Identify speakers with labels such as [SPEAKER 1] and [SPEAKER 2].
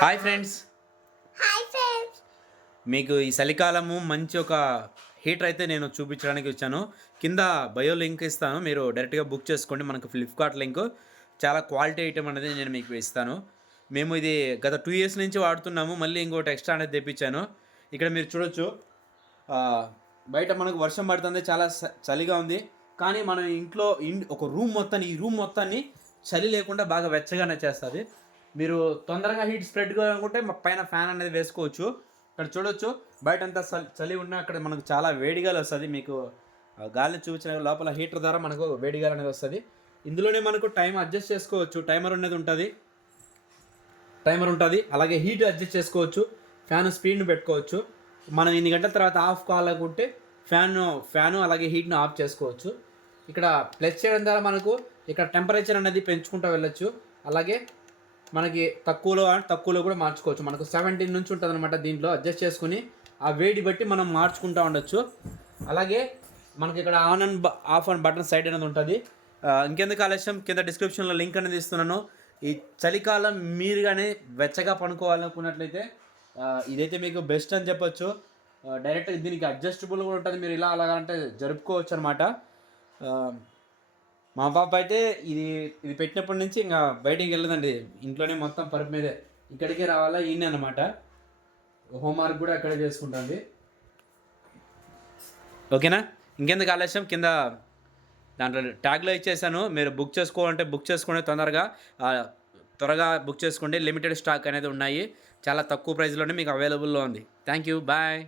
[SPEAKER 1] Hi friends
[SPEAKER 2] hi friends
[SPEAKER 1] మీకు ఈ చలికాలము మంచి ఒక హీటర్ అయితే నేను చూపించడానికి వచ్చాను. కింద బయో లింక్ ఇస్తాను. మీరు డైరెక్ట్గా బుక్ చేసుకోండి. మనకు ఫ్లిప్కార్ట్ లింక్ చాలా క్వాలిటీ ఐటమ్ అనేది నేను మీకు ఇస్తాను. మేము ఇది గత టూ ఇయర్స్ నుంచి వాడుతున్నాము. మళ్ళీ ఇంకోటి ఎక్స్ట్రా అనేది తెప్పించాను. ఇక్కడ మీరు చూడొచ్చు. ఆ, బయట మనకు వర్షం పడుతుంది. చాలా చలిగా ఉంది. కానీ మనం ఇంట్లో ఇన్ ఒక రూమ్ మొత్తాన్ని ఈ రూమ్ మొత్తాన్ని చలి లేకుండా బాగా వెచ్చగానే చేస్తుంది. మీరు తొందరగా హీట్ స్ప్రెడ్ కావాలనుకుంటే మా పైన ఫ్యాన్ అనేది వేసుకోవచ్చు. ఇక్కడ చూడొచ్చు బయట అంతా చలి- చలి ఉన్నా అక్కడ మనకు చాలా వేడిగాలి వస్తుంది. మీకు గాలిని చూపించిన లోపల హీటర్ ద్వారా మనకు వేడిగాలి అనేది వస్తుంది. ఇందులోనే మనకు టైం అడ్జస్ట్ చేసుకోవచ్చు. టైమర్ అనేది ఉంటుంది. టైమర్ ఉంటుంది. అలాగే హీట్ అడ్జస్ట్ చేసుకోవచ్చు. ఫ్యాన్ స్పీడ్ని పెట్టుకోవచ్చు. మనం ఎన్ని గంటల తర్వాత ఆఫ్ కావాలనుకుంటే ఫ్యాన్ ఫ్యాను అలాగే హీట్ను ఆఫ్ చేసుకోవచ్చు. ఇక్కడ ప్లస్ చేయడం ద్వారా మనకు ఇక్కడ టెంపరేచర్ అనేది పెంచుకుంటూ వెళ్ళొచ్చు. అలాగే మనకి తక్కువలో తక్కువలో కూడా మార్చుకోవచ్చు. మనకు సెవెంటీన్ నుంచి ఉంటుంది అనమాట దీంట్లో. అడ్జస్ట్ చేసుకుని ఆ వేడి బట్టి మనం మార్చుకుంటూ ఉండొచ్చు. అలాగే మనకి ఇక్కడ on and off and button side అనేది ఉంటుంది. ఇంకెందుకు ఆలస్యం? కింద డిస్క్రిప్షన్లో లింక్ అనేది ఇస్తున్నాను. ఈ చలికాలం మీరు కానీ వెచ్చగా పనుకోవాలనుకున్నట్లయితే ఇదైతే మీకు బెస్ట్ అని చెప్పొచ్చు. డైరెక్ట్ దీనికి అడ్జస్టబుల్ కూడా ఉంటుంది. మీరు ఇలా అలాగంటే అంటే జరుపుకోవచ్చు అనమాట మా పాప అయితే ఇది ఇది పెట్టినప్పటి నుంచి ఇంకా బయటికి వెళ్ళదండి. ఇంట్లోనే మొత్తం పరుపు మీదే. ఇక్కడికే రావాలా ఈయన అనమాట హోంవర్క్ కూడా అక్కడే చేసుకుంటుంది. ఓకేనా? ఇంకెందుకు ఆలస్యం? కింద దాంట్లో ట్యాగ్లో ఇచ్చేసాను. మీరు బుక్ చేసుకోవాలంటే బుక్ చేసుకోండి తొందరగా త్వరగా బుక్ చేసుకోండి. లిమిటెడ్ స్టాక్ అనేది ఉన్నాయి. చాలా తక్కువ ప్రైస్లోనే మీకు అవైలబుల్లో ఉంది. Thank you. బాయ్.